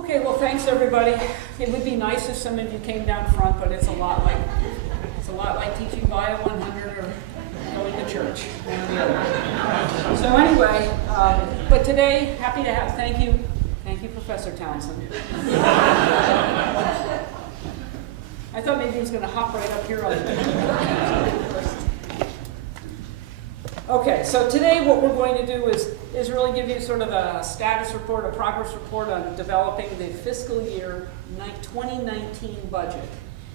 Okay, well, thanks everybody. It would be nice if some of you came down front, but it's a lot like teaching Bio 100 or going to church. So anyway, but today, happy to have. Thank you, Professor Townsend. I thought maybe he was going to hop right up here on the. Okay, so today what we're going to do is really give you sort of a status report, a progress report on developing the fiscal year 2019 budget.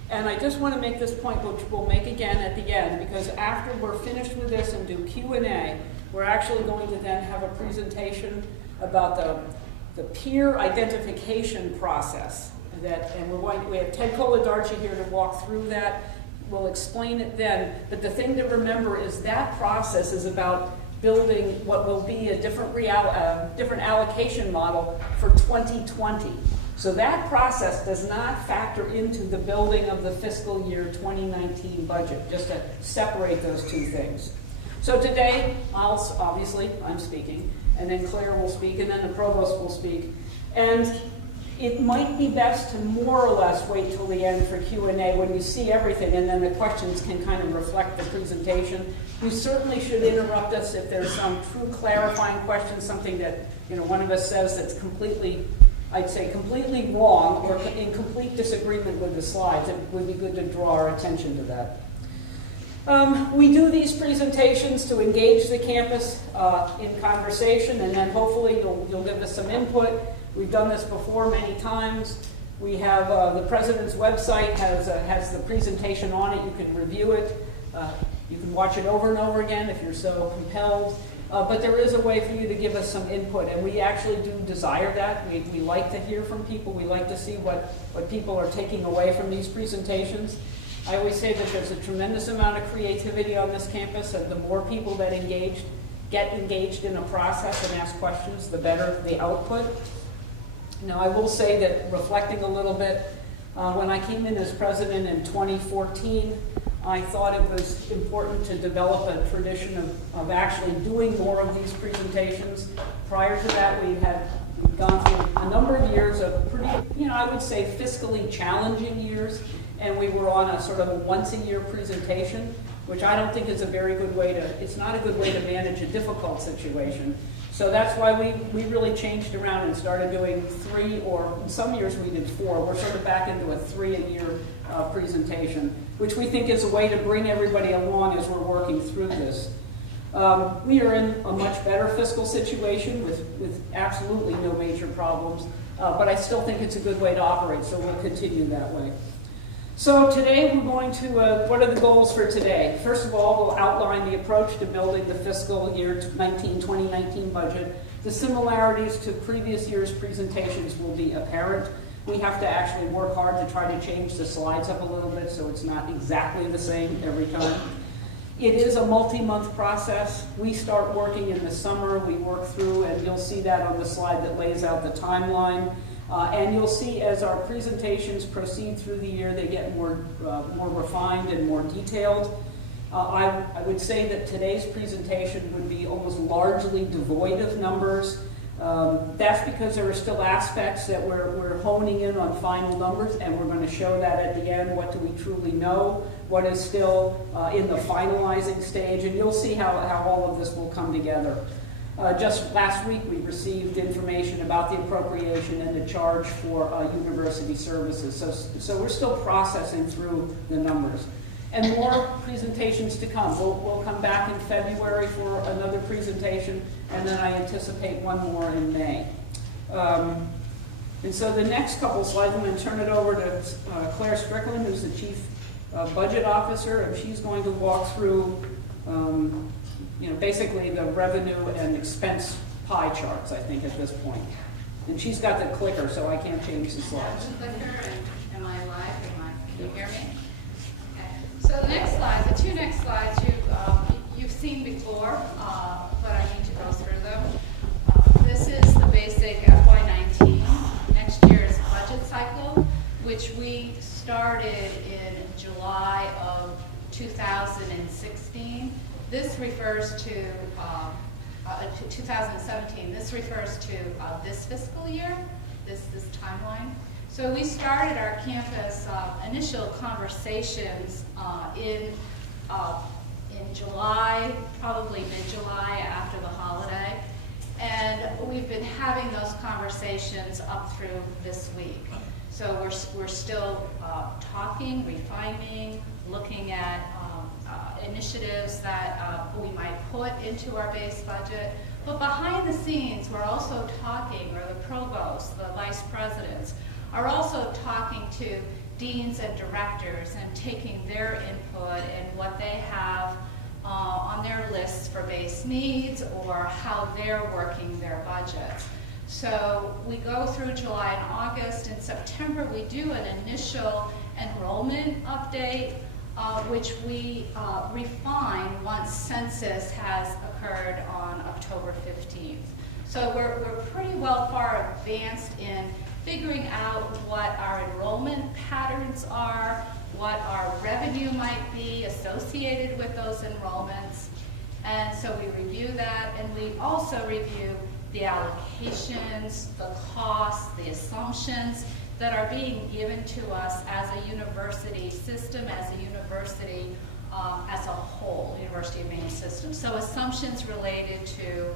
And I just want to make this point, which we'll make again at the end, because after we're finished with this and do Q&A, we're actually going to then have a presentation about the peer identification process. We have Ted Coladarchi here to walk through that. We'll explain it then, but the thing to remember is that process is about building what will be a different allocation model for 2020. So that process does not factor into the building of the fiscal year 2019 budget, just to separate those two things. So today, I'm speaking, and then Claire will speak, and then the provost will speak. And it might be best to more or less wait till the end for Q&A when you see everything, and then the questions can kind of reflect the presentation. You certainly should interrupt us if there's some true clarifying question, something that one of us says that's completely wrong or in complete disagreement with the slides. It would be good to draw our attention to that. We do these presentations to engage the campus in conversation, and then hopefully you'll give us some input. We've done this before many times. We have the president's website has the presentation on it. You can review it. You can watch it over and over again if you're so compelled. But there is a way for you to give us some input, and we actually do desire that. We like to hear from people. We like to see what people are taking away from these presentations. I always say that there's a tremendous amount of creativity on this campus, and the more people that get engaged in a process and ask questions, the better the output. Now, I will say that reflecting a little bit, when I came in as president in 2014, I thought it was important to develop a tradition of actually doing more of these presentations. Prior to that, we've gone through a number of years of pretty, I would say fiscally challenging years, and we were on a sort of a once-a-year presentation, which I don't think is a very good way it's not a good way to manage a difficult situation. So that's why we really changed around and started doing 3, or in some years we did 4. We're sort of back into a 3-a-year presentation, which we think is a way to bring everybody along as we're working through this. We are in a much better fiscal situation with absolutely no major problems, but I still think it's a good way to operate, so we'll continue that way. So today we're going to, what are the goals for today? First of all, we'll outline the approach to building the fiscal year 2019 budget. The similarities to previous year's presentations will be apparent. We have to actually work hard to try to change the slides up a little bit so it's not exactly the same every time. It is a multi-month process. We start working in the summer, we work through, and you'll see that on the slide that lays out the timeline. And you'll see as our presentations proceed through the year, they get more refined and more detailed. I would say that today's presentation would be almost largely devoid of numbers. That's because there are still aspects that we're honing in on final numbers, and we're going to show that at the end. What do we truly know? What is still in the finalizing stage? And you'll see how all of this will come together. Just last week, we received information about the appropriation and the charge for university services. So we're still processing through the numbers. And more presentations to come. We'll come back in February for another presentation, and then I anticipate one more in May. And so the next couple slides, I'm going to turn it over to Claire Strickland, who's the Chief Budget Officer, and she's going to walk through basically the revenue and expense pie charts, I think, at this point. And she's got the clicker, so I can't change the slides. Clicker, and am I live? Can you hear me? Okay. So the next slides, the 2 next slides, you've seen before, but I need to go through them. This is the basic FY19, next year's budget cycle, which we started in July of 2016. This refers to 2017. This refers to this fiscal year. this timeline. So we started our campus initial conversations in July, probably mid-July after the holiday. And we've been having those conversations up through this week. So we're still talking, refining, looking at initiatives that we might put into our base budget. But behind the scenes, we're also talking, or the provosts, the vice presidents, are also talking to deans and directors and taking their input and what they have on their lists for base needs or how they're working their budgets. So we go through July and August. In September, we do an initial enrollment update, which we refine once census has occurred on October 15th. So we're pretty well far advanced in figuring out what our enrollment patterns are, what our revenue might be associated with those enrollments. And so we review that, and we also review the allocations, the costs, the assumptions that are being given to us as a university system, as a university as a whole, University of Maine system. So assumptions related to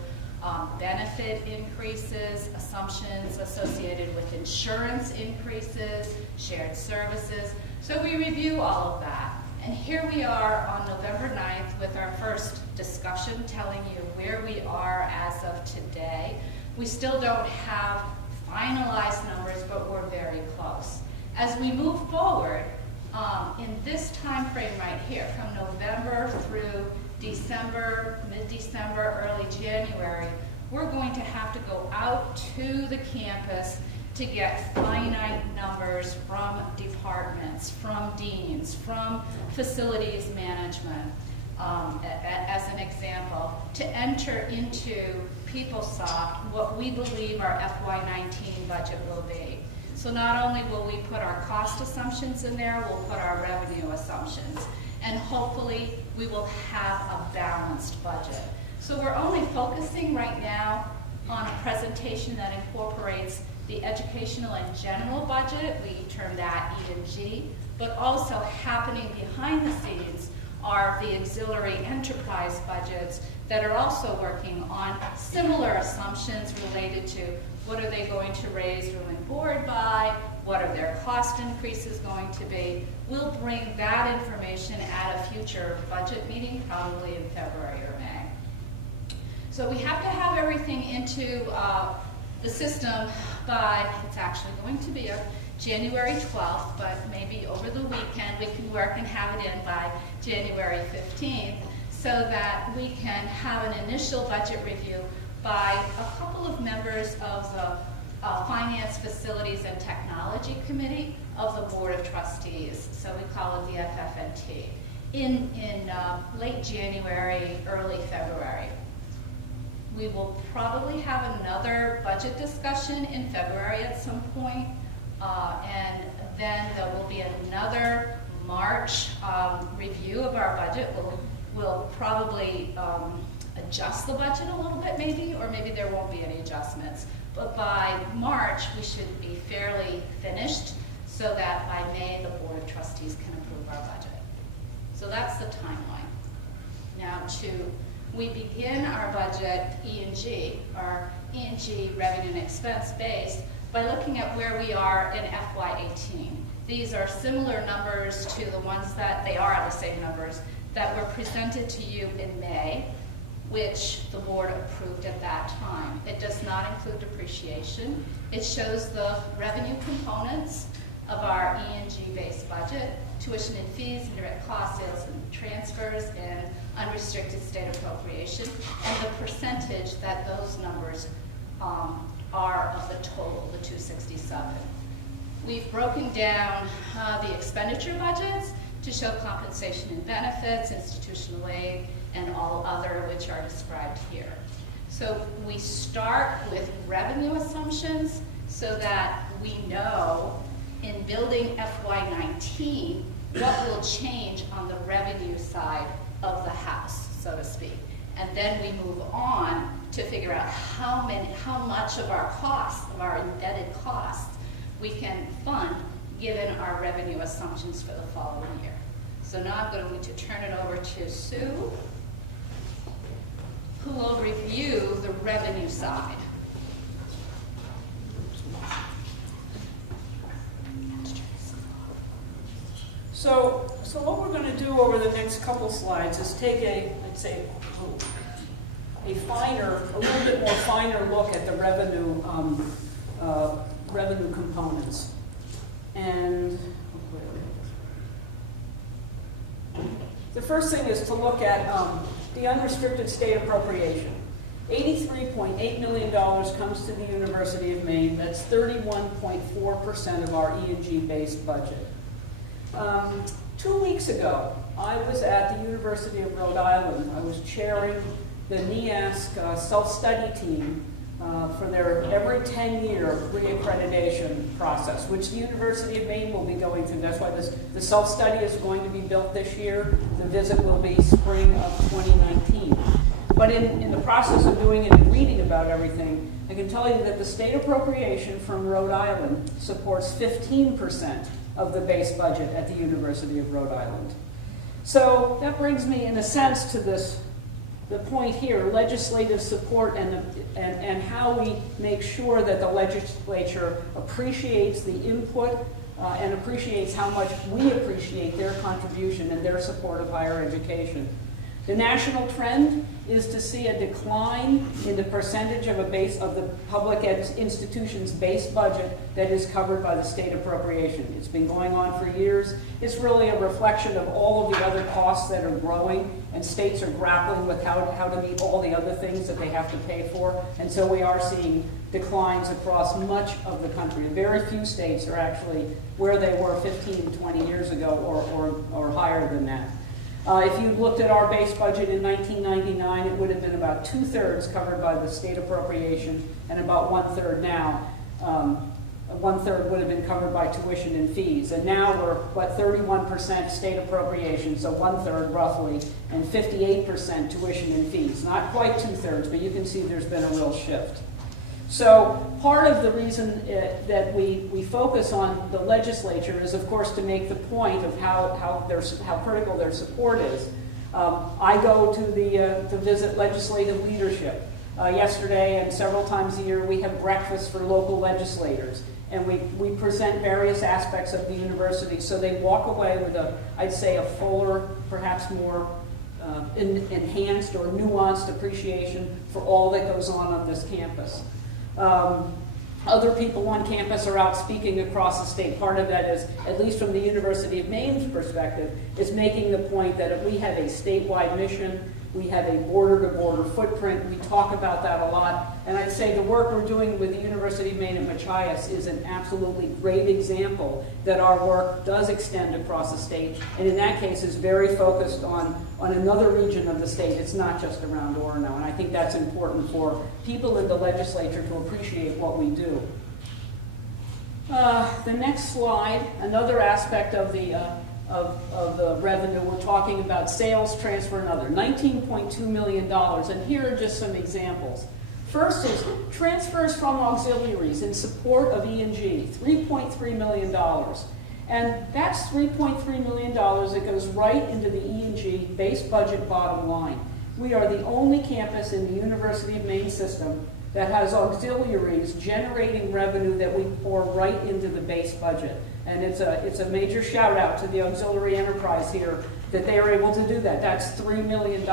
benefit increases, assumptions associated with insurance increases, shared services. So we review all of that. And here we are on November 9th with our first discussion telling you where we are as of today. We still don't have finalized numbers, but we're very close. As we move forward, in this time frame right here, from November through December, mid-December, early January, we're going to have to go out to the campus to get finite numbers from departments, from deans, from facilities management, as an example, to enter into PeopleSoft what we believe our FY19 budget will be. So not only will we put our cost assumptions in there, we'll put our revenue assumptions. And hopefully we will have a balanced budget. So we're only focusing right now on a presentation that incorporates the educational and general budget, we term that E&G, but also happening behind the scenes are the auxiliary enterprise budgets that are also working on similar assumptions related to what are they going to raise room and board by, what are their cost increases going to be. We'll bring that information at a future budget meeting, probably in February or May. So we have to have everything into the system by, it's actually going to be January 12th, but maybe over the weekend we can work and have it in by January 15th so that we can have an initial budget review by a couple of members of the Finance, Facilities, and Technology Committee of the Board of Trustees. So we call it the FFNT. In late January, early February. We will probably have another budget discussion in February at some point, and then there will be another March review of our budget. We'll probably adjust the budget a little bit maybe, or maybe there won't be any adjustments. But by March, we should be fairly finished so that by May, the Board of Trustees can approve our budget. So that's the timeline. Now we begin our budget E&G, our E&G revenue and expense base, by looking at where we are in FY18. These are similar numbers to the ones that, they are the same numbers, that were presented to you in May, which the board approved at that time. It does not include depreciation. It shows the revenue components of our E&G based budget, tuition and fees, indirect cost, sales and transfers, and unrestricted state appropriation, and the percentage that those numbers are of the total, the 267. We've broken down the expenditure budgets to show compensation and benefits, institutional aid, and all other which are described here. So we start with revenue assumptions so that we know in building FY19 what will change on the revenue side of the house, so to speak. And then we move on to figure out how much of our costs, of our embedded costs, we can fund given our revenue assumptions for the following year. So now I'm going to turn it over to Sue, who will review the revenue side. So what we're going to do over the next couple slides is take I'd say, a little bit more finer look at the revenue components. And the first thing is to look at the unrestricted state appropriation. $83.8 million comes to the University of Maine. That's 31.4% of our E&G based budget. 2 weeks ago, I was at the University of Rhode Island. I was chairing the NEASC self-study team for their every 10-year reaccreditation process, which the University of Maine will be going through. That's why the self-study is going to be built this year. The visit will be spring of 2019. But in the process of doing it and reading about everything, I can tell you that the state appropriation from Rhode Island supports 15% of the base budget at the University of Rhode Island. So that brings me, in a sense, to the point here, legislative support and how we make sure that the legislature appreciates the input and appreciates how much we appreciate their contribution and their support of higher education. The national trend is to see a decline in the percentage of the public institution's base budget that is covered by the state appropriation. It's been going on for years. It's really a reflection of all of the other costs that are growing, and states are grappling with how to meet all the other things that they have to pay for. And so we are seeing declines across much of the country. Very few states are actually where they were 15, 20 years ago or higher than that. If you looked at our base budget in 1999, it would have been about 2/3 covered by the state appropriation, and about 1/3 now. 1/3 would have been covered by tuition and fees. And now we're, 31% state appropriation, so 1/3 roughly, and 58% tuition and fees. Not quite 2/3, but you can see there's been a real shift. So part of the reason that we focus on the legislature is, of course, to make the point of how critical their support is. I go to visit legislative leadership. Yesterday and several times a year we have breakfast for local legislators, and we present various aspects of the university, so they walk away with I'd say a fuller, perhaps more enhanced or nuanced appreciation for all that goes on this campus. Other people on campus are out speaking across the state. Part of that is, at least from the University of Maine's perspective, is making the point that if we have a statewide mission, we have a border-to-border footprint. We talk about that a lot. And I'd say the work we're doing with the University of Maine at Machias is an absolutely great example that our work does extend across the state. And in that case is very focused on another region of the state. It's not just around Orono. And I think that's important for people in the legislature to appreciate what we do. The next slide, another aspect of the revenue, we're talking about sales, transfer, and other. $19.2 million, and here are just some examples. First is transfers from auxiliaries in support of E&G, $3.3 million. And that's $3.3 million that goes right into the E&G base budget bottom line. We are the only campus in the University of Maine system that has auxiliaries generating revenue that we pour right into the base budget. And it's a major shout out to the auxiliary enterprise here that they are able to do that. That's $3 million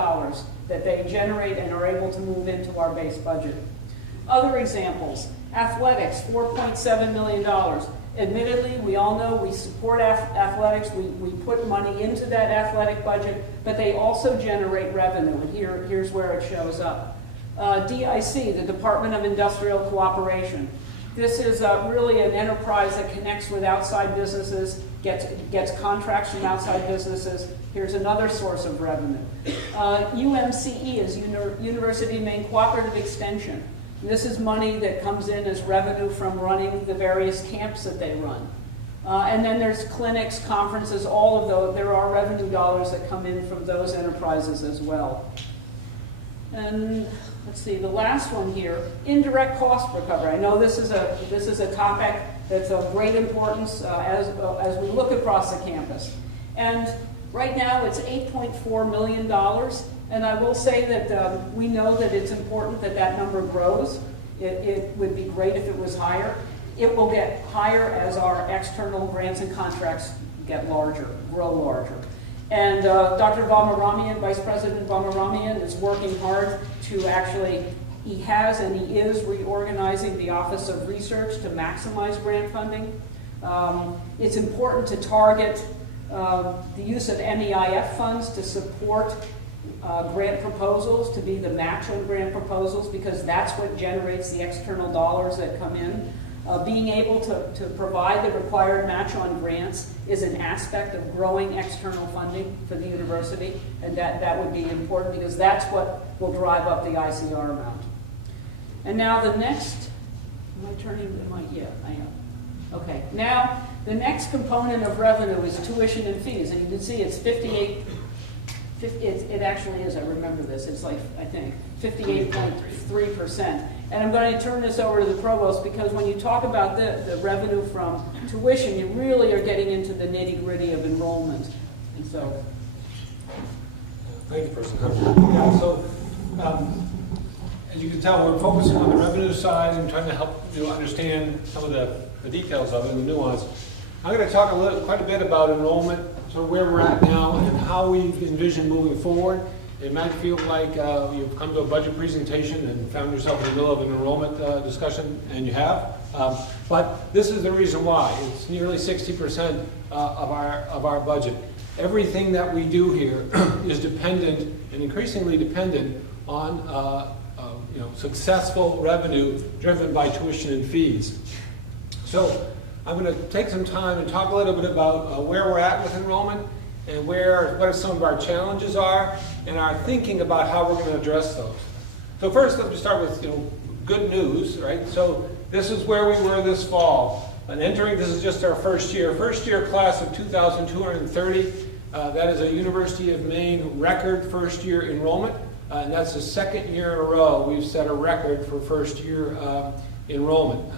that they generate and are able to move into our base budget. Other examples, athletics, $4.7 million. Admittedly, we all know we support athletics, we put money into that athletic budget, but they also generate revenue, and here's where it shows up. DIC, the Department of Industrial Cooperation. This is really an enterprise that connects with outside businesses, gets contracts from outside businesses. Here's another source of revenue. UMCE is University of Maine Cooperative Extension. This is money that comes in as revenue from running the various camps that they run. And then there's clinics, conferences, all of those. There are revenue dollars that come in from those enterprises as well. And let's see, the last one here, indirect cost recovery. I know this is a topic that's of great importance as we look across the campus. And right now it's $8.4 million. And I will say that we know that it's important that that number grows. It would be great if it was higher. It will get higher as our external grants and contracts get larger, grow larger. And Dr. Valmaramian, Vice President Valmaramian, is working hard to actually, he has and he is reorganizing the Office of Research to maximize grant funding. It's important to target the use of MEIF funds to support grant proposals, to be the match on grant proposals, because that's what generates the external dollars that come in. Being able to provide the required match on grants is an aspect of growing external funding for the university, and that would be important because that's what will drive up the ICR amount. And now the next, yeah, I am. Okay, now the next component of revenue is tuition and fees, and you can see it's 58, it actually is, I remember this, it's like, I think, 58.3%. And I'm going to turn this over to the provost because when you talk about the revenue from tuition, you really are getting into the nitty-gritty of enrollment. And so, thank you, Person. Yeah, so as you can tell, we're focusing on the revenue side and trying to help you understand some of the details of it and the nuance. I'm going to talk quite a bit about enrollment, sort of where we're at now and how we envision moving forward. It might feel like you've come to a budget presentation and found yourself in the middle of an enrollment discussion, and you have. But this is the reason why. It's nearly 60% of our budget. Everything that we do here is dependent and increasingly dependent on successful revenue driven by tuition and fees. So I'm going to take some time and talk a little bit about where we're at with enrollment and what some of our challenges are and our thinking about how we're going to address those. So first, let me start with good news, right? So this is where we were this fall. And this is just our first year class of 2,230. That is a University of Maine record first year enrollment. And that's the second year in a row we've set a record for first year enrollment.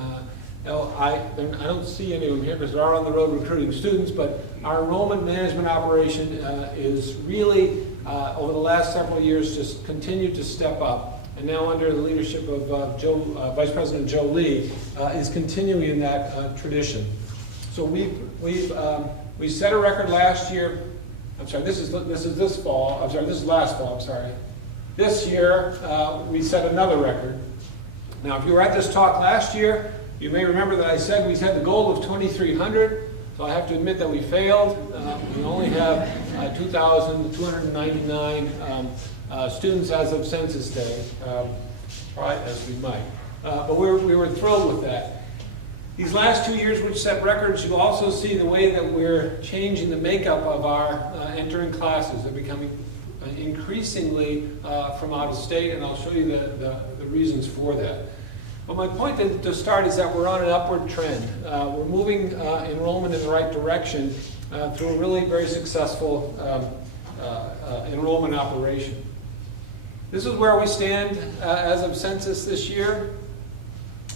I don't see anyone here because they're out on the road recruiting students, but our enrollment management operation is really, over the last several years, just continued to step up. And now under the leadership of Vice President Joe Lee, is continuing in that tradition. So we set a record last year. I'm sorry, this is this fall. I'm sorry, this is last fall. I'm sorry. This year we set another record. Now, if you were at this talk last year, you may remember that I said we had the goal of 2,300, so I have to admit that we failed. We only have 2,299 students as of Census Day, right, as we might. But we were thrilled with that. These last 2 years, which set records, you'll also see the way that we're changing the makeup of our entering classes. They're becoming increasingly from out of state, and I'll show you the reasons for that. But my point to start is that we're on an upward trend. We're moving enrollment in the right direction through a really very successful enrollment operation. This is where we stand as of census this year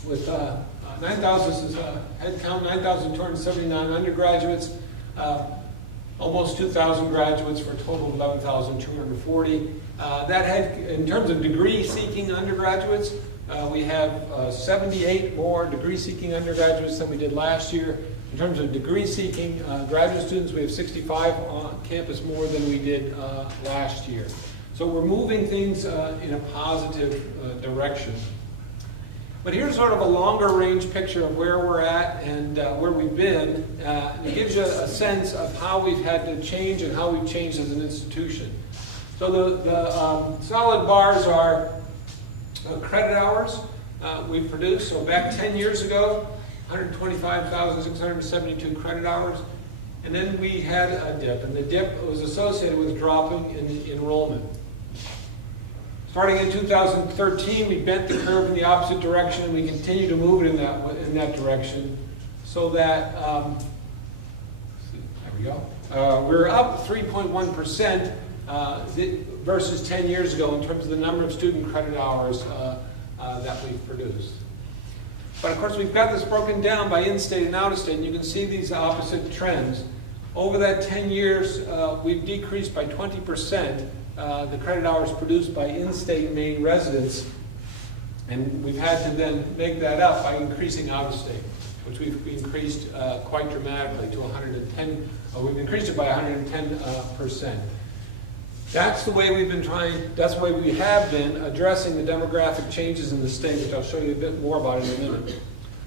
with 9,000 head count, 9,279 undergraduates, almost 2,000 graduates for a total of 11,240. That had, in terms of degree-seeking undergraduates, we have 78 more degree-seeking undergraduates than we did last year. In terms of degree-seeking graduate students, we have 65 on campus more than we did last year. So we're moving things in a positive direction. But here's sort of a longer-range picture of where we're at and where we've been. It gives you a sense of how we've had to change and how we've changed as an institution. So the solid bars are credit hours we've produced. So back 10 years ago, 125,672 credit hours. And then we had a dip, and the dip was associated with dropping in the enrollment. Starting in 2013, we bent the curve in the opposite direction, and we continue to move it in that direction, so that there we go. We're up 3.1%. versus 10 years ago in terms of the number of student credit hours that we've produced. But of course, we've got this broken down by in-state and out-of-state, and you can see these opposite trends. Over that 10 years, we've decreased by 20% the credit hours produced by in-state Maine residents, and we've had to then make that up by increasing out-of-state, which we've increased quite dramatically to 110. We've increased it by 110%. That's the way we've been trying. That's the way we have been addressing the demographic changes in the state, which I'll show you a bit more about in a minute.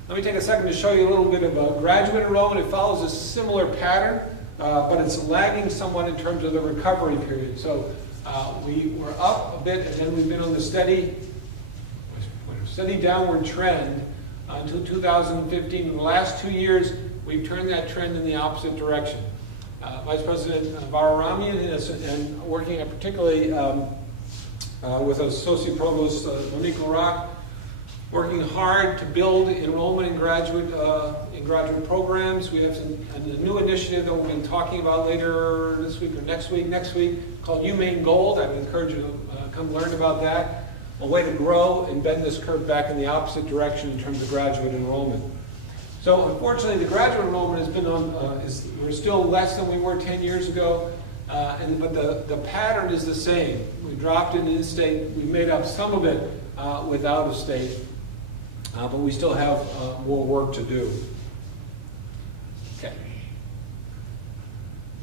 Let me take a second to show you a little bit about graduate enrollment. It follows a similar pattern, but it's lagging somewhat in terms of the recovery period. So we were up a bit, and then we've been on the steady downward trend until 2015. In the last 2 years, we've turned that trend in the opposite direction. Vice President Vararamian and working particularly with Associate Provost Monique LaRock, working hard to build enrollment in graduate programs. We have a new initiative that we'll be talking about later this week or next week called UMaine Gold. I would encourage you to come learn about that. A way to grow and bend this curve back in the opposite direction in terms of graduate enrollment. So unfortunately, the graduate enrollment has been we're still less than we were 10 years ago, but the pattern is the same. We dropped in in-state, we made up some of it with out-of-state, but we still have more work to do. Okay.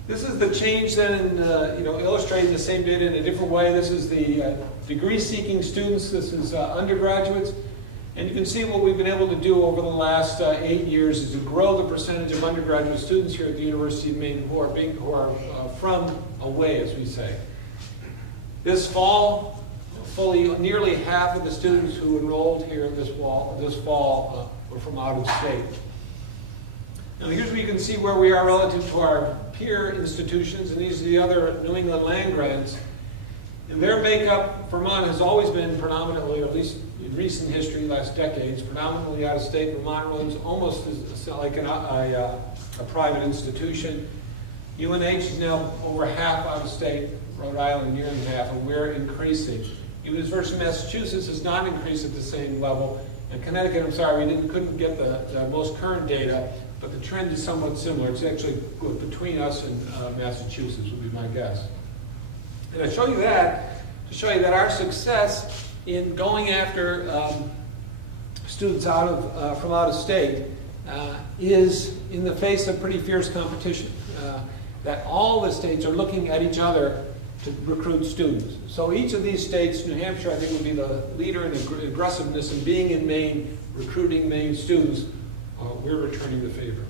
This is the change then in, illustrating the same data in a different way. This is the degree-seeking students. This is undergraduates. And you can see what we've been able to do over the last 8 years is to grow the percentage of undergraduate students here at the University of Maine who are from away, as we say. This fall, nearly half of the students who enrolled here this fall were from out of state. Now here's where you can see where we are relative to our peer institutions, and these are the other New England land grants. In their makeup, Vermont has always been predominantly, or at least in recent history, last decades, predominantly out of state. Vermont runs almost like a private institution. UNH is now over half out of state, Rhode Island nearly half, and we're increasing. University of Massachusetts has not increased at the same level. And Connecticut, I'm sorry, we couldn't get the most current data, but the trend is somewhat similar. It's actually between us and Massachusetts would be my guess. And I show you that to show you that our success in going after students from out of state is in the face of pretty fierce competition. That all the states are looking at each other to recruit students. So each of these states, New Hampshire I think would be the leader in aggressiveness in being in Maine, recruiting Maine students. We're returning the favor.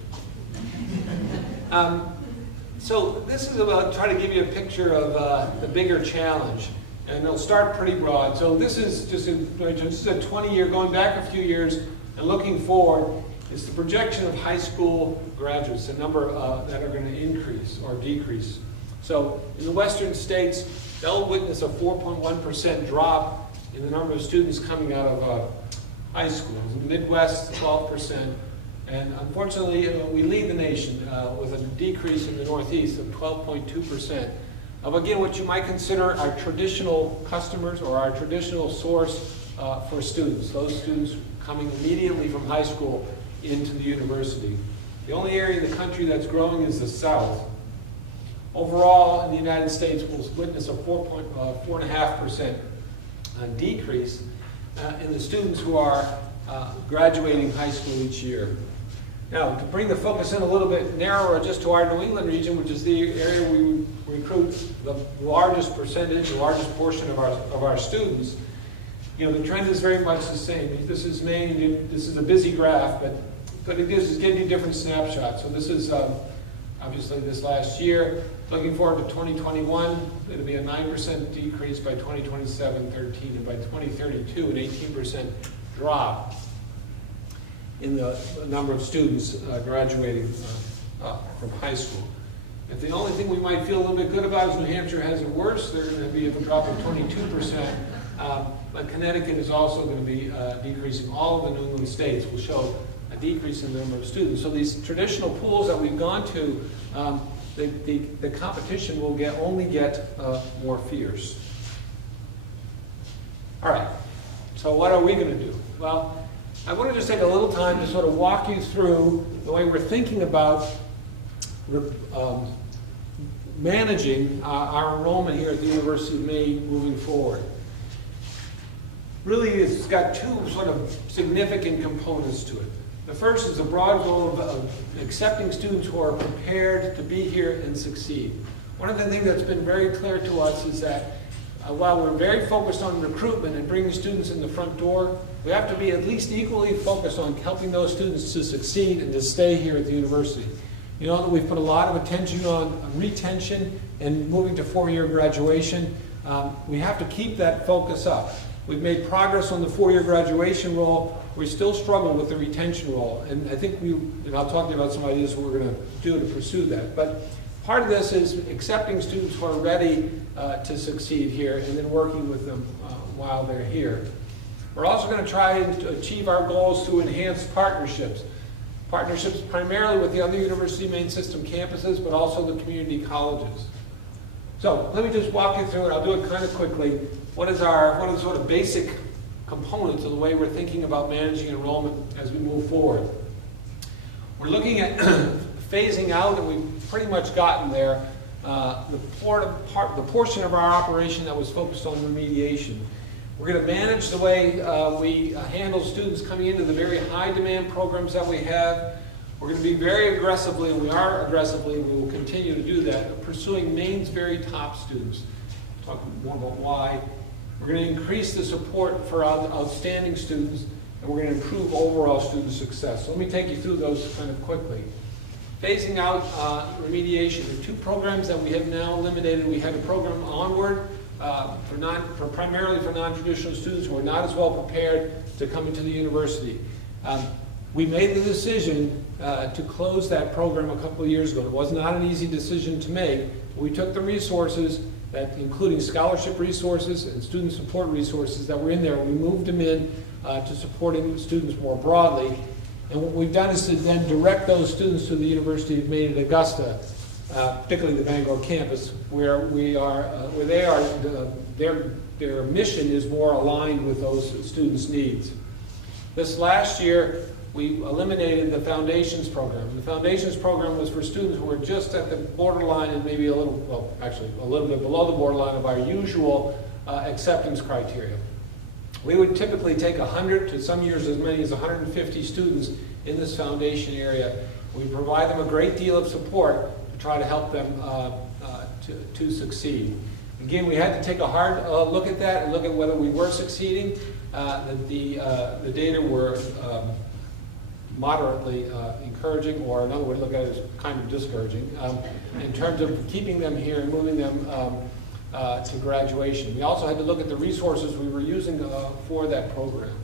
So this is about trying to give you a picture of the bigger challenge. And it'll start pretty broad. So this is just a 20-year, going back a few years and looking forward. It's the projection of high school graduates, the number that are going to increase or decrease. So in the western states, they'll witness a 4.1% drop in the number of students coming out of high school. In the Midwest, 12%. And unfortunately, we lead the nation with a decrease in the Northeast of 12.2%. Of again, what you might consider our traditional customers or our traditional source for students, those students coming immediately from high school into the university. The only area in the country that's growing is the South. Overall, in the United States, we'll witness a 4.5% decrease in the students who are graduating high school each year. Now, to bring the focus in a little bit narrower just to our New England region, which is the area we recruit the largest percentage, the largest portion of our students, the trend is very much the same. This is Maine, this is a busy graph, but it is giving you different snapshots. So this is obviously this last year. Looking forward to 2021, it'll be a 9% decrease by 2027, 13, and by 2032, an 18% drop in the number of students graduating from high school. If the only thing we might feel a little bit good about is New Hampshire has it worse, they're going to be at a drop of 22%, but Connecticut is also going to be decreasing. All of the New England states will show a decrease in the number of students. So these traditional pools that we've gone to, the competition will only get more fierce. So what are we going to do? Well, I want to just take a little time to sort of walk you through the way we're thinking about managing our enrollment here at the University of Maine moving forward. Really, it's got two sort of significant components to it. The first is a broad goal of accepting students who are prepared to be here and succeed. One of the things that's been very clear to us is that while we're very focused on recruitment and bringing students in the front door, we have to be at least equally focused on helping those students to succeed and to stay here at the university. You know that we've put a lot of attention on retention and moving to four-year graduation. We have to keep that focus up. We've made progress on the four-year graduation role. We still struggle with the retention role. And I think I'll talk to you about some ideas what we're going to do to pursue that. But part of this is accepting students who are ready to succeed here and then working with them while they're here. We're also going to try and achieve our goals through enhanced partnerships. Partnerships primarily with the other University of Maine system campuses, but also the community colleges. So let me just walk you through it. I'll do it kind of quickly. What are the sort of basic components of the way we're thinking about managing enrollment as we move forward? We're looking at phasing out, and we've pretty much gotten there, the portion of our operation that was focused on remediation. We're going to manage the way we handle students coming into the very high demand programs that we have. We're going to be very aggressively, and we are aggressively, and we will continue to do that, pursuing Maine's very top students. I'll talk more about why. We're going to increase the support for outstanding students, and we're going to improve overall student success. So let me take you through those kind of quickly. Phasing out remediation. There are two programs that we have now eliminated. We have a program Onward, primarily for non-traditional students who are not as well prepared to come into the university. We made the decision to close that program a couple of years ago. It was not an easy decision to make. We took the resources, including scholarship resources and student support resources that were in there, we moved them in to supporting students more broadly. And what we've done is to then direct those students to the University of Maine at Augusta, particularly the Bangor campus, where their mission is more aligned with those students' needs. This last year, we eliminated the Foundations program. The Foundations program was for students who were just at the borderline and maybe a little bit below the borderline of our usual acceptance criteria. We would typically take 100 to some years as many as 150 students in this foundation area. We provide them a great deal of support to try to help them to succeed. Again, we had to take a hard look at that and look at whether we were succeeding. The data were moderately encouraging, or another way to look at it is kind of discouraging, in terms of keeping them here and moving them to graduation. We also had to look at the resources we were using for that program.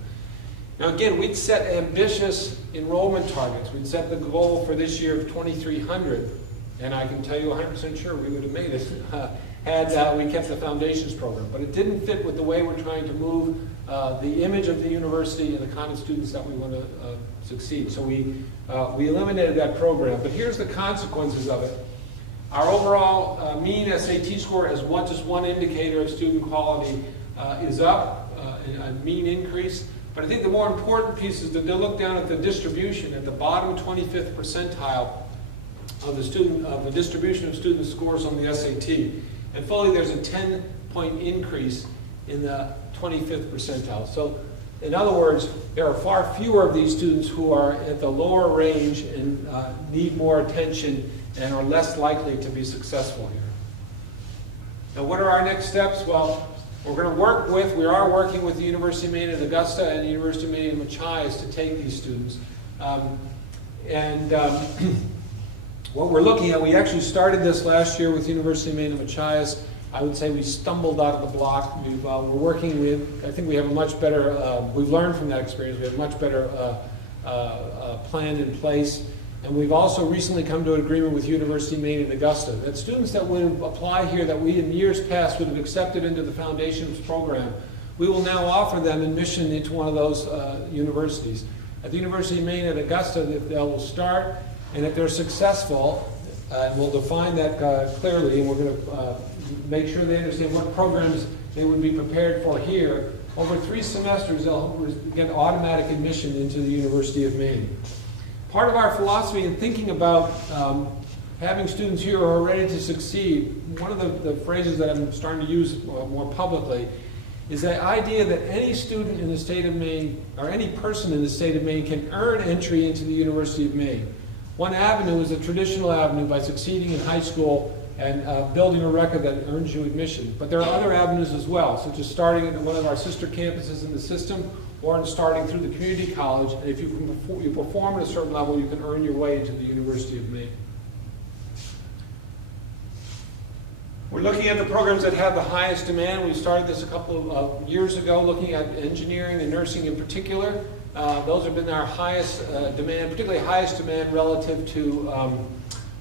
Now again, we'd set ambitious enrollment targets. We'd set the goal for this year of 2,300, and I can tell you 100% sure we would have made it had we kept the Foundations program. But it didn't fit with the way we're trying to move the image of the university and the kind of students that we want to succeed. So we eliminated that program. But here's the consequences of it. Our overall mean SAT score as just one indicator of student quality is up, a mean increase. But I think the more important piece is that they look down at the distribution at the bottom 25th percentile of the distribution of student scores on the SAT. And fully there's a 10-point increase in the 25th percentile. So in other words, there are far fewer of these students who are at the lower range and need more attention and are less likely to be successful here. Now what are our next steps? Well, we are working with the University of Maine at Augusta and the University of Maine in Machias to take these students. What we're looking at, we actually started this last year with the University of Maine at Machias. I would say we stumbled out of the block. We're working with, I think we have a much better, we've learned from that experience, we have a much better plan in place. And we've also recently come to an agreement with University of Maine at Augusta that students that would apply here that we in years past would have accepted into the Foundations program, we will now offer them admission into one of those universities. At the University of Maine at Augusta, they will start, and if they're successful, and we'll define that clearly, and we're going to make sure they understand what programs they would be prepared for here, over 3 semesters, they'll get automatic admission into the University of Maine. Part of our philosophy in thinking about having students here who are ready to succeed, one of the phrases that I'm starting to use more publicly is the idea that any student in the state of Maine, or any person in the state of Maine, can earn entry into the University of Maine. One avenue is the traditional avenue by succeeding in high school and building a record that earns you admission. But there are other avenues as well, such as starting at one of our sister campuses in the system, or in starting through the community college. And if you perform at a certain level, you can earn your way into the University of Maine. We're looking at the programs that have the highest demand. We started this a couple of years ago, looking at engineering and nursing in particular. Those have been our highest demand, particularly highest demand relative to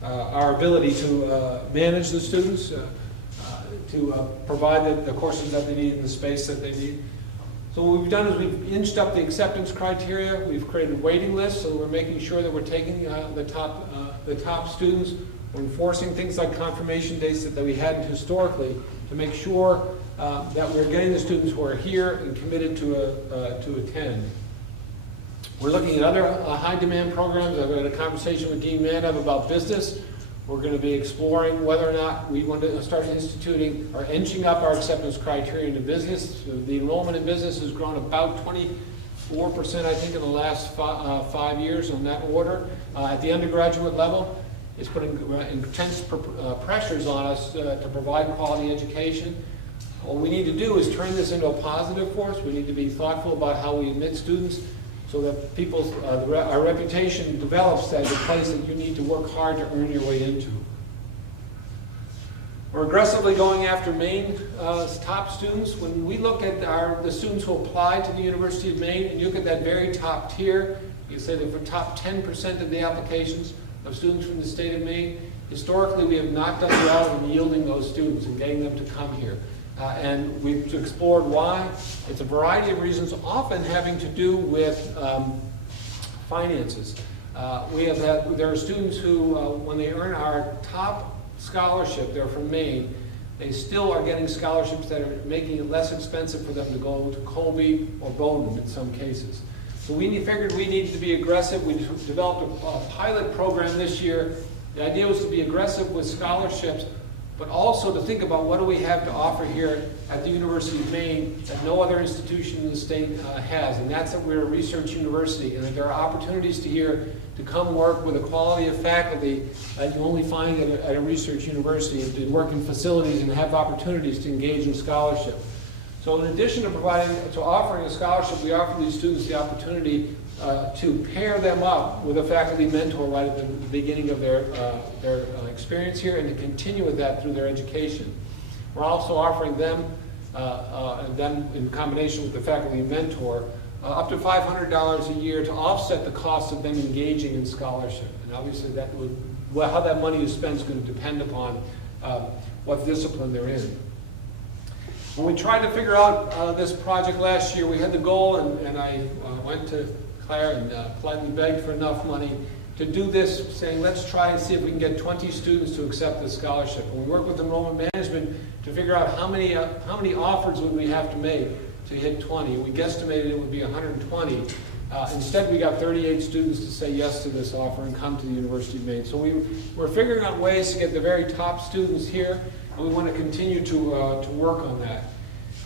our ability to manage the students, to provide the courses that they need in the space that they need. So what we've done is we've inched up the acceptance criteria. We've created waiting lists, so we're making sure that we're taking the top students. We're enforcing things like confirmation dates that we hadn't historically to make sure that we're getting the students who are here and committed to attend. We're looking at other high-demand programs. I've had a conversation with Dean Manev about business. We're going to be exploring whether or not we want to start instituting or inching up our acceptance criteria into business. So the enrollment in business has grown about 24%, I think, in the last 5 years on that order. At the undergraduate level, it's putting intense pressures on us to provide quality education. What we need to do is turn this into a positive force. We need to be thoughtful about how we admit students so that our reputation develops as a place that you need to work hard to earn your way into. We're aggressively going after Maine's top students. When we look at the students who apply to the University of Maine, and you look at that very top tier, you say that for top 10% of the applications of students from the state of Maine, historically we have not done well in yielding those students and getting them to come here. And we've explored why. It's a variety of reasons, often having to do with finances. There are students who, when they earn our top scholarship, they're from Maine, they still are getting scholarships that are making it less expensive for them to go to Colby or Bowdoin in some cases. So we figured we needed to be aggressive. We developed a pilot program this year. The idea was to be aggressive with scholarships, but also to think about what do we have to offer here at the University of Maine that no other institution in the state has, and that's that we're a research university, and that there are opportunities to come work with a quality of faculty that you only find at a research university, and to work in facilities and have opportunities to engage in scholarship. So in addition to offering a scholarship, we offer these students the opportunity to pair them up with a faculty mentor right at the beginning of their experience here, and to continue with that through their education. We're also offering them, in combination with the faculty mentor, up to $500 a year to offset the cost of them engaging in scholarship. And obviously how that money is spent is going to depend upon what discipline they're in. When we tried to figure out this project last year, we had the goal, and I went to Claire and politely begged for enough money to do this, saying let's try and see if we can get 20 students to accept this scholarship. And we worked with enrollment management to figure out how many offers would we have to make to hit 20. We guesstimated it would be 120. Instead, we got 38 students to say yes to this offer and come to the University of Maine. So we're figuring out ways to get the very top students here, and we want to continue to work on that.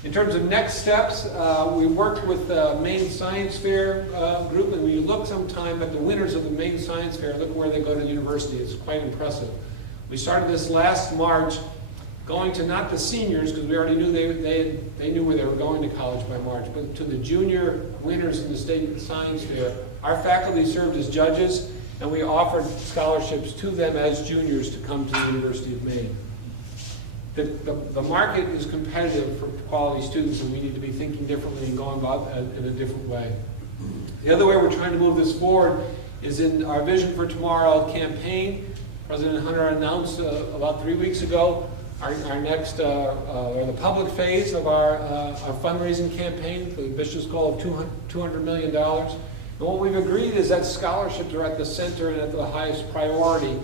In terms of next steps, we worked with the Maine Science Fair group, and we looked sometime at the winners of the Maine Science Fair, look where they go to university. It's quite impressive. We started this last March, going to not the seniors, because we already knew they knew where they were going to college by March, but to the junior winners in the state Science Fair. Our faculty served as judges, and we offered scholarships to them as juniors to come to the University of Maine. The market is competitive for quality students, and we need to be thinking differently and going about it in a different way. The other way we're trying to move this forward is in our Vision for Tomorrow campaign. President Hunter announced about 3 weeks ago our next, or the public phase of our fundraising campaign for the ambitious goal of $200 million. And what we've agreed is that scholarships are at the center and at the highest priority.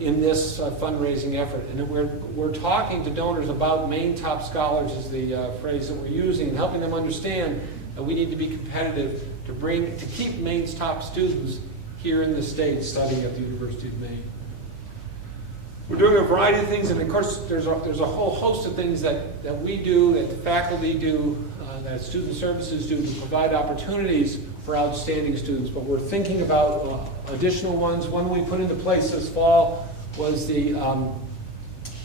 in this fundraising effort. And we're talking to donors about Maine top scholars is the phrase that we're using, and helping them understand that we need to be competitive to keep Maine's top students here in the state studying at the University of Maine. We're doing a variety of things, and of course there's a whole host of things that we do, that the faculty do, that student services do to provide opportunities for outstanding students. But we're thinking about additional ones. One we put into place this fall was the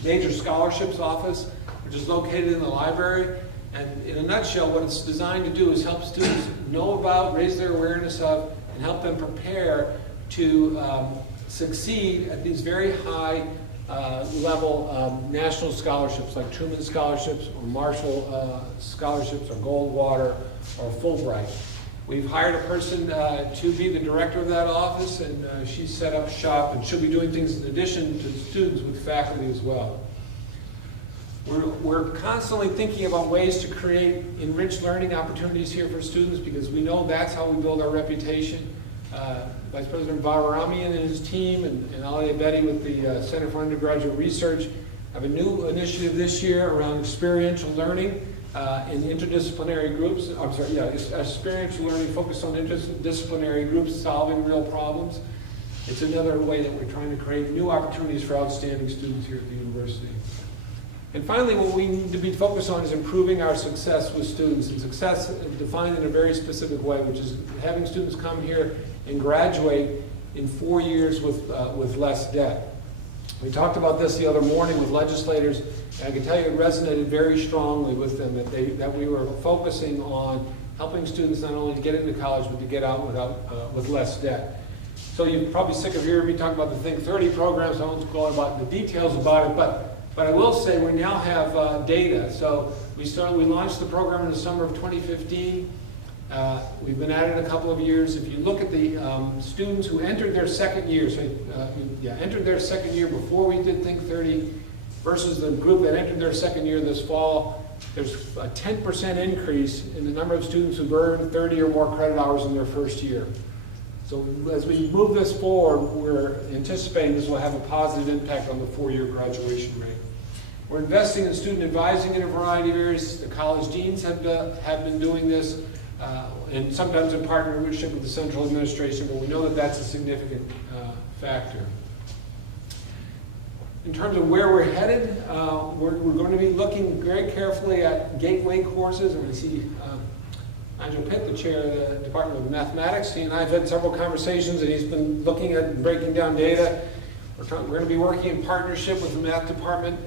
Major Scholarships Office, which is located in the library. And in a nutshell, what it's designed to do is help students know about, raise their awareness of, and help them prepare to succeed at these very high level national scholarships like Truman Scholarships or Marshall Scholarships or Goldwater or Fulbright. We've hired a person to be the director of that office, and she's set up shop, and she'll be doing things in addition to students with faculty as well. We're constantly thinking about ways to create enriched learning opportunities here for students, because we know that's how we build our reputation. Vice President Bavaramian and his team, and Ali Abedi with the Center for Undergraduate Research have a new initiative this year around experiential learning in interdisciplinary groups. Experiential learning focused on interdisciplinary groups solving real problems. It's another way that we're trying to create new opportunities for outstanding students here at the university. And finally, what we need to be focused on is improving our success with students, and success defined in a very specific way, which is having students come here and graduate in 4 years with less debt. We talked about this the other morning with legislators, and I can tell you it resonated very strongly with them that we were focusing on helping students not only to get into college, but to get out with less debt. So you're probably sick of hearing me talk about the Think 30 program, so I won't go about the details about it, but I will say we now have data. So we launched the program in the summer of 2015. We've been at it a couple of years. If you look at the students who entered their second year, entered their second year before we did Think 30 versus the group that entered their second year this fall, there's a 10% increase in the number of students who've earned 30 or more credit hours in their first year. So as we move this forward, we're anticipating this will have a positive impact on the 4-year graduation rate. We're investing in student advising in a variety of areas. The college deans have been doing this, and sometimes in partnership with the central administration, but we know that that's a significant factor. In terms of where we're headed, we're going to be looking very carefully at gateway courses, and we see Nigel Pitt, the chair of the Department of Mathematics. He and I have had several conversations, and he's been looking at and breaking down data. We're going to be working in partnership with the math department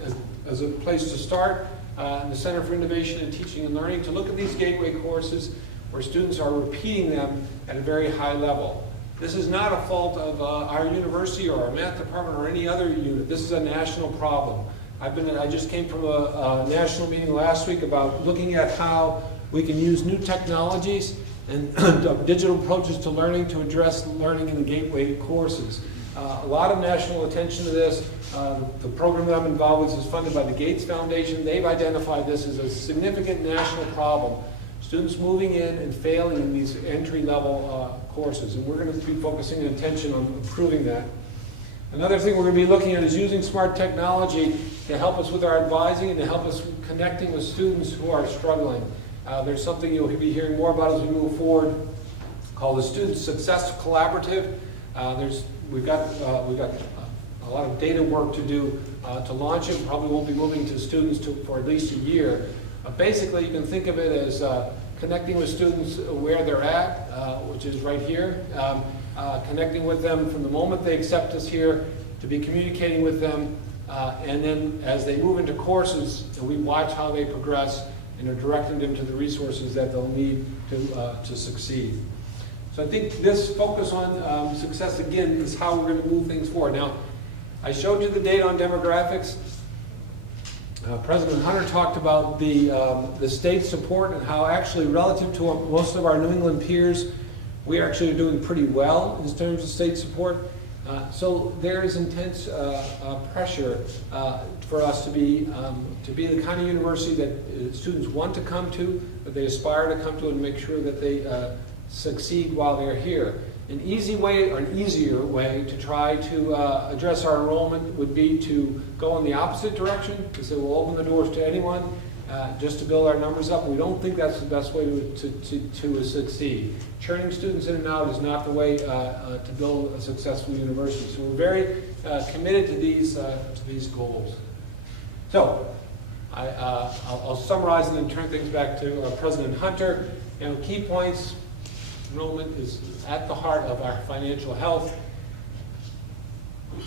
as a place to start, and the Center for Innovation in Teaching and Learning, to look at these gateway courses where students are repeating them at a very high level. This is not a fault of our university or our math department or any other unit. This is a national problem. I just came from a national meeting last week about looking at how we can use new technologies and digital approaches to learning to address learning in the gateway courses. A lot of national attention to this. The program that I'm involved with is funded by the Gates Foundation. They've identified this as a significant national problem. Students moving in and failing in these entry-level courses, and we're going to be focusing attention on improving that. Another thing we're going to be looking at is using smart technology to help us with our advising and to help us connecting with students who are struggling. There's something you'll be hearing more about as we move forward called the Student Success Collaborative. We've got a lot of data work to do to launch it. Probably won't be moving to students for at least a year. Basically, you can think of it as connecting with students where they're at, which is right here, connecting with them from the moment they accept us here, to be communicating with them, and then as they move into courses, and we watch how they progress and are directing them to the resources that they'll need to succeed. So I think this focus on success, again, is how we're going to move things forward. Now, I showed you the data on demographics. President Hunter talked about the state support and how actually relative to most of our New England peers, we are actually doing pretty well in terms of state support. So there is intense pressure for us to be the kind of university that students want to come to, that they aspire to come to, and make sure that they succeed while they're here. an easy way or an easier way to try to address our enrollment would be to go in the opposite direction, to say we'll open the doors to anyone, just to build our numbers up. We don't think that's the best way to succeed. Churning students in and out is not the way to build a successful university. So we're very committed to these goals. So I'll summarize and then turn things back to President Hunter. Key points: enrollment is at the heart of our financial health.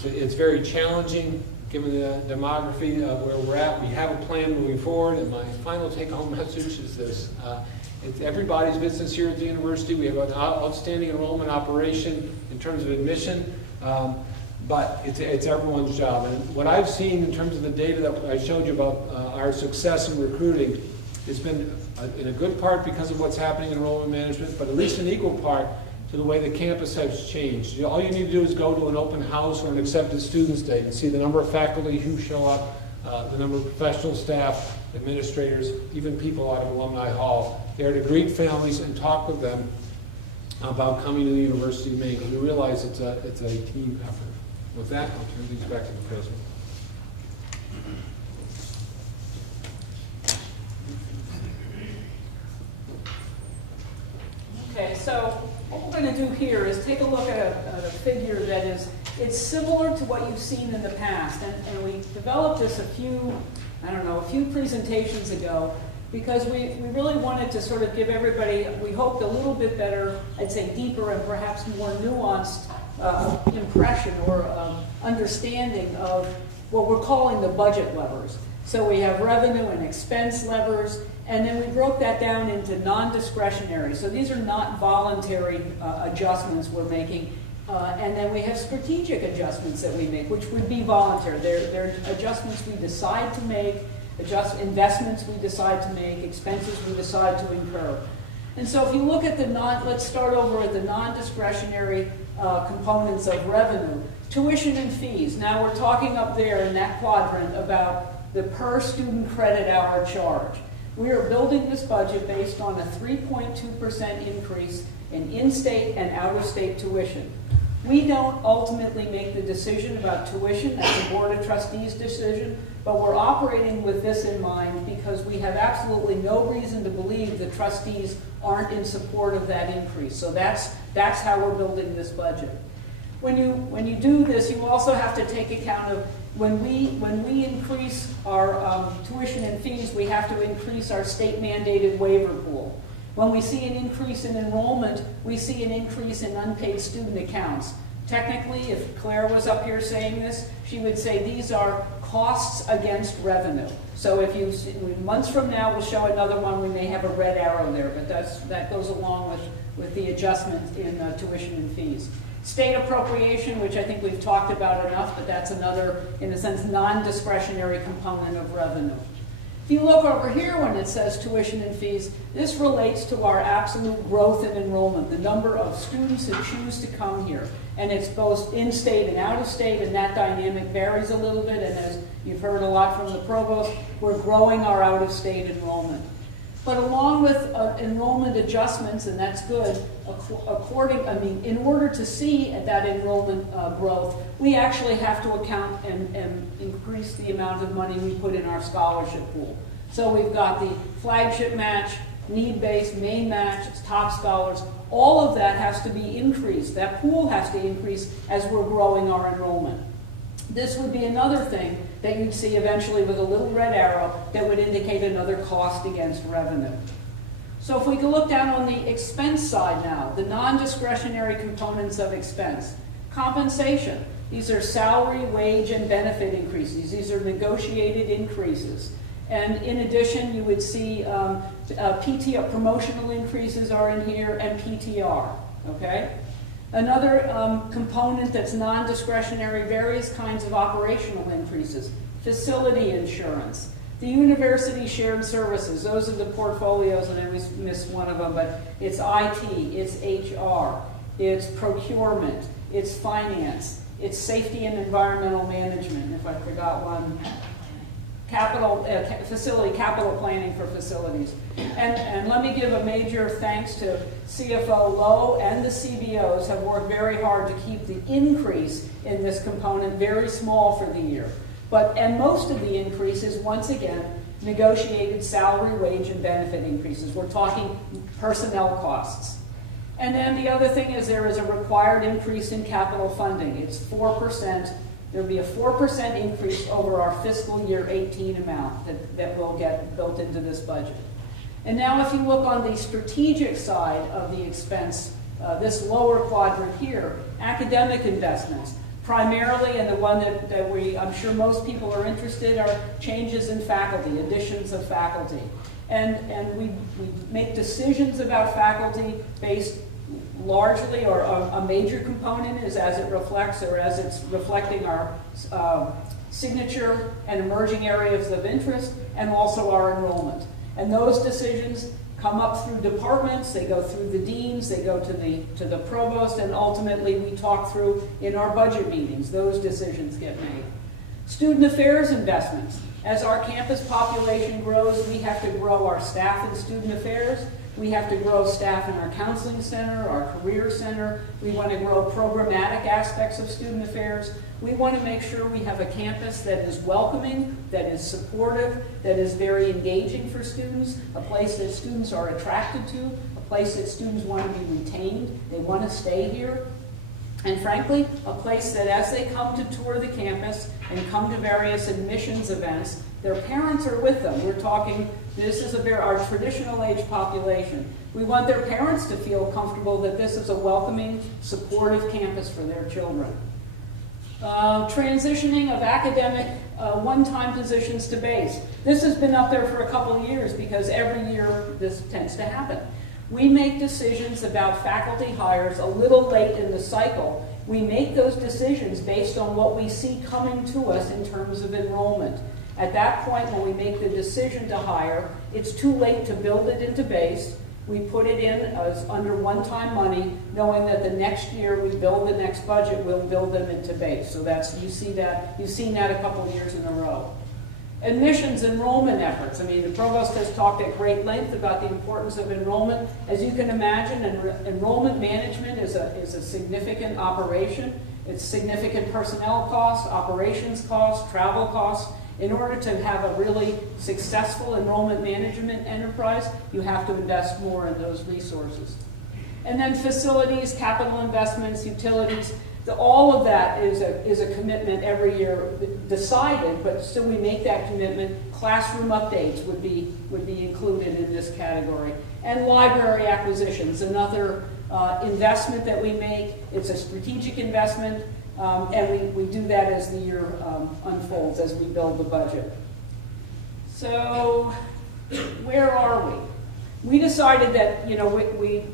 It's very challenging given the demography of where we're at. We have a plan moving forward, and my final take-home message is this. It's everybody's business here at the university. We have an outstanding enrollment operation in terms of admission, but it's everyone's job. And what I've seen in terms of the data that I showed you about our success in recruiting, it's been in a good part because of what's happening in enrollment management, but at least an equal part to the way the campus has changed. All you need to do is go to an open house or an accepted students day and see the number of faculty who show up, the number of professional staff, administrators, even people out of Alumni Hall. There to greet families and talk with them about coming to the University of Maine, because we realize it's a team effort. With that, I'll turn these back to the president. Okay, so what we're going to do here is take a look at a figure that is, it's similar to what you've seen in the past. And we developed this a few presentations ago, because we really wanted to sort of give everybody, we hoped, a little bit better, I'd say deeper and perhaps more nuanced impression or understanding of what we're calling the budget levers. So we have revenue and expense levers, and then we broke that down into non-discretionary. So these are not voluntary adjustments we're making. And then we have strategic adjustments that we make, which would be voluntary. They're adjustments we decide to make, investments we decide to make, expenses we decide to incur. And so if you look at let's start over at the non-discretionary components of revenue. Tuition and fees. Now we're talking up there in that quadrant about the per student credit hour charge. We are building this budget based on a 3.2% increase in state and out-of-state tuition. We don't ultimately make the decision about tuition. That's the Board of Trustees' decision, but we're operating with this in mind because we have absolutely no reason to believe the trustees aren't in support of that increase. So that's how we're building this budget. When you do this, you also have to take account of when we increase our tuition and fees, we have to increase our state-mandated waiver pool. When we see an increase in enrollment, we see an increase in unpaid student accounts. Technically, if Claire was up here saying this, she would say these are costs against revenue. So if months from now we'll show another one, we may have a red arrow there, but that goes along with the adjustment in tuition and fees. State appropriation, which I think we've talked about enough, but that's another, in a sense, non-discretionary component of revenue. If you look over here when it says tuition and fees, this relates to our absolute growth in enrollment, the number of students who choose to come here. And it's both in-state and out-of-state, and that dynamic varies a little bit. And as you've heard a lot from the provost, we're growing our out-of-state enrollment. But along with enrollment adjustments, and that's good, in order to see that enrollment growth, we actually have to account and increase the amount of money we put in our scholarship pool. So we've got the flagship match, need-based, main match, it's top scholars. All of that has to be increased. That pool has to increase as we're growing our enrollment. This would be another thing that you'd see eventually with a little red arrow that would indicate another cost against revenue. So if we can look down on the expense side now, the non-discretionary components of expense. Compensation. These are salary, wage, and benefit increases. These are negotiated increases. And in addition, you would see PTR, promotional increases are in here, and PTR, okay? Another component that's non-discretionary, various kinds of operational increases. Facility insurance. The university shared services, those are the portfolios, and I always miss one of them, but it's IT, it's HR, it's procurement, it's finance, it's safety and environmental management, if I forgot one. Facility capital planning for facilities. And let me give a major thanks to CFO Lowe and the CBOs have worked very hard to keep the increase in this component very small for the year. And most of the increase is, once again, negotiated salary, wage, and benefit increases. We're talking personnel costs. And then the other thing is there is a required increase in capital funding. It's 4%. There'll be a 4% increase over our fiscal year 18 amount that will get built into this budget. And now if you look on the strategic side of the expense, this lower quadrant here, academic investments, primarily, and the one that I'm sure most people are interested, are changes in faculty, additions of faculty. And we make decisions about faculty based largely, or a major component is as it reflects, or as it's reflecting our signature and emerging areas of interest, and also our enrollment. And those decisions come up through departments, they go through the deans, they go to the provost, and ultimately we talk through in our budget meetings. Those decisions get made. Student affairs investments. As our campus population grows, we have to grow our staff in student affairs. We have to grow staff in our counseling center, our career center. We want to grow programmatic aspects of student affairs. We want to make sure we have a campus that is welcoming, that is supportive, that is very engaging for students, a place that students are attracted to, a place that students want to be retained, they want to stay here. And frankly, a place that as they come to tour the campus and come to various admissions events, their parents are with them. We're talking, this is our traditional age population. We want their parents to feel comfortable that this is a welcoming, supportive campus for their children. Transitioning of academic one-time positions to base. This has been up there for a couple of years because every year this tends to happen. We make decisions about faculty hires a little late in the cycle. We make those decisions based on what we see coming to us in terms of enrollment. At that point, when we make the decision to hire, it's too late to build it into base. We put it in as under one-time money, knowing that the next year we build the next budget, we'll build them into base. So you've seen that a couple of years in a row. Admissions enrollment efforts. I mean, the provost has talked at great length about the importance of enrollment. As you can imagine, enrollment management is a significant operation. It's significant personnel costs, operations costs, travel costs. In order to have a really successful enrollment management enterprise, you have to invest more in those resources. And then facilities, capital investments, utilities, all of that is a commitment every year decided, but still we make that commitment. Classroom updates would be included in this category. And library acquisitions, another investment that we make. It's a strategic investment. And we do that as the year unfolds, as we build the budget. So, where are we? We decided that, we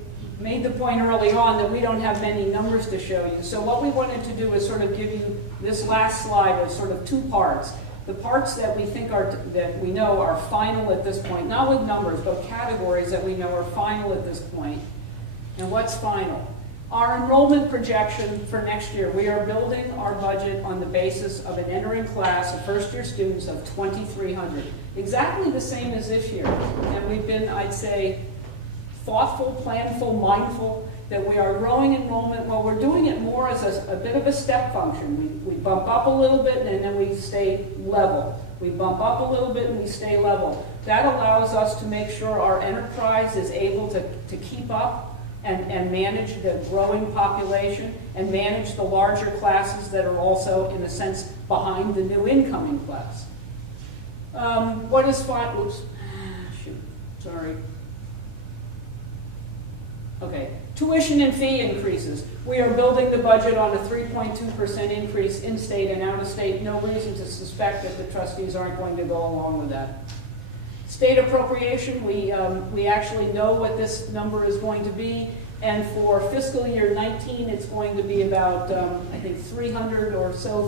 made the point early on that we don't have many numbers to show you. So what we wanted to do is sort of give you this last slide as sort of two parts. The parts that we think that we know are final at this point, not with numbers, but categories that we know are final at this point. And what's final? Our enrollment projection for next year, we are building our budget on the basis of an entering class of first-year students of 2,300. Exactly the same as this year. And we've been, I'd say, thoughtful, planful, mindful that we are growing enrollment. Well, we're doing it more as a bit of a step function. We bump up a little bit and then we stay level. We bump up a little bit and we stay level. That allows us to make sure our enterprise is able to keep up and manage the growing population and manage the larger classes that are also, in a sense, behind the new incoming class. What is final? Oops. Shoot. Sorry. Okay. Tuition and fee increases. We are building the budget on a 3.2% increase in-state and out-of-state. No reason to suspect that the trustees aren't going to go along with that. State appropriation, we actually know what this number is going to be, and for fiscal year 19, it's going to be about, I think, $300,000 or so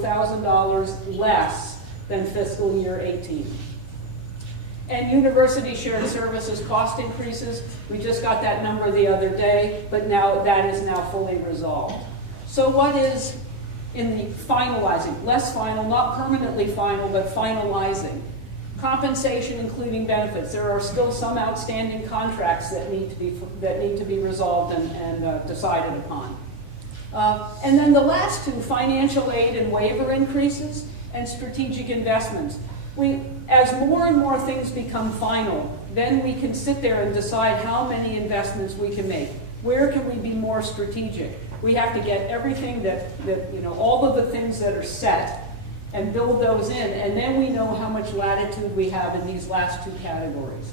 less than fiscal year 18. And university shared services cost increases, we just got that number the other day, but now that is now fully resolved. So what is in the finalizing? Less final, not permanently final, but finalizing. Compensation, including benefits. There are still some outstanding contracts that need to be resolved and decided upon. And then the last two, financial aid and waiver increases and strategic investments. As more and more things become final, then we can sit there and decide how many investments we can make. Where can we be more strategic? We have to get everything that all of the things that are set and build those in, and then we know how much latitude we have in these last two categories.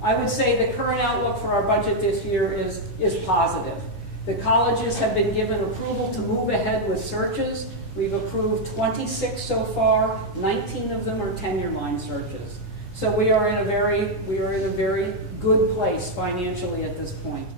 I would say the current outlook for our budget this year is positive. The colleges have been given approval to move ahead with searches. We've approved 26 so far, 19 of them are tenure line searches. So we are in a very good place financially at this point.